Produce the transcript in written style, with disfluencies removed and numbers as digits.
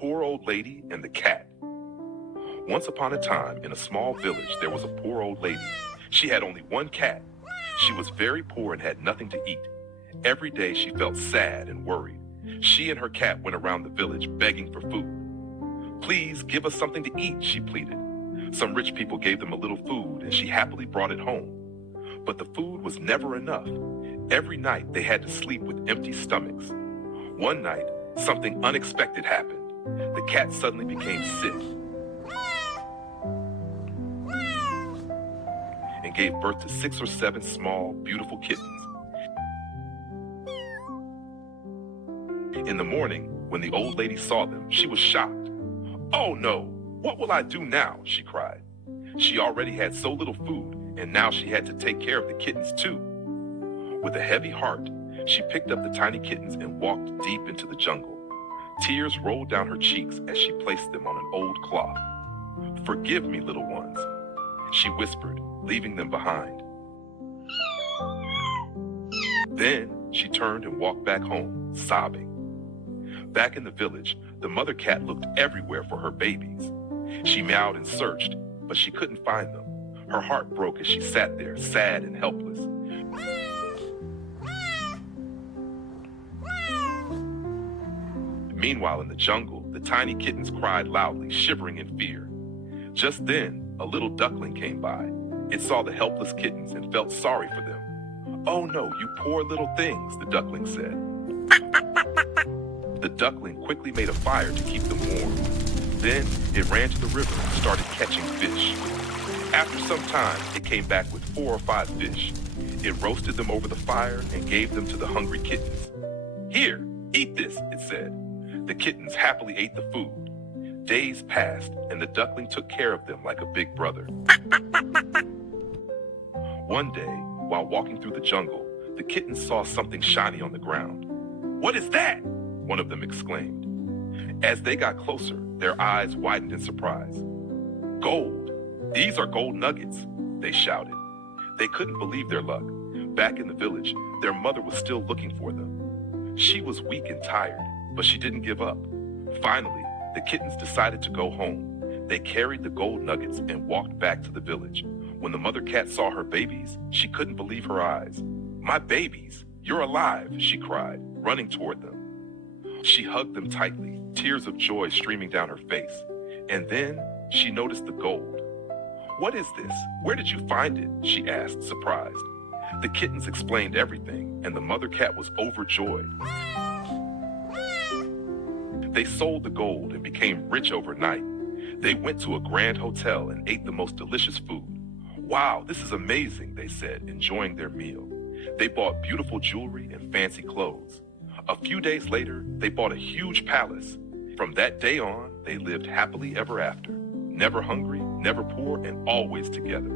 poor old lady and the cat. Once upon a time, in a small village, there was a poor old lady. She had only one cat. She was very poor and had nothing to eat. Every day she felt sad and worried. She and her cat went around the village begging for food. "Please give us something to eat," she pleaded. Some rich people gave them a little food, and she happily brought it home. But the food was never enough. Every night they had to sleep with empty stomachs. One night, something unexpected happened. The cat suddenly became sick and gave birth to 6 or 7 small, beautiful kittens. In the morning, when the old lady saw them, she was shocked. "Oh no, what will I do now?" she cried. She already had so little food, and now she had to take care of the kittens too. With a heavy heart, she picked up the tiny kittens and walked deep into the jungle. Tears rolled down her cheeks as she placed them on an old cloth. "Forgive me, little ones," she whispered, leaving them behind. Then she turned and walked back home, sobbing. Back in the village, the mother cat looked everywhere for her babies. She meowed and searched, but she couldn't find them. Her heart broke as she sat there, sad and helpless. Meanwhile, in the jungle, the tiny kittens cried loudly, shivering in fear. Just then, a little duckling came by. It saw the helpless kittens and felt sorry for them. "Oh no, you poor little things," the duckling said. The duckling quickly made a fire to keep them warm. Then it ran to the river and started catching fish. After some time, it came back with 4 or 5 fish. It roasted them over the fire and gave them to the hungry kittens. "Here, eat this," it said. The kittens happily ate the food. Days passed, and the duckling took care of them like a big brother. One day, while walking through the jungle, the kittens saw something shiny on the ground. "What is that?" one of them exclaimed. As they got closer, their eyes widened in surprise. "Gold! These are gold nuggets," they shouted. They couldn't believe their luck. Back in the village, their mother was still looking for them. She was weak and tired, but she didn't give up. Finally, the kittens decided to go home. They carried the gold nuggets and walked back to the village. When the mother cat saw her babies, she couldn't believe her eyes. "My babies, you're alive," she cried, running toward them. She hugged them tightly, tears of joy streaming down her face. And then she noticed the gold. "What is this? Where did you find it?" she asked, surprised. The kittens explained everything, and the mother cat was overjoyed. They sold the gold and became rich overnight. They went to a grand hotel and ate the most delicious food. "Wow, this is amazing," they said, enjoying their meal. They bought beautiful jewelry and fancy clothes. A few days later, they bought a huge palace. From that day on, they lived happily ever after, never hungry, never poor, and always together.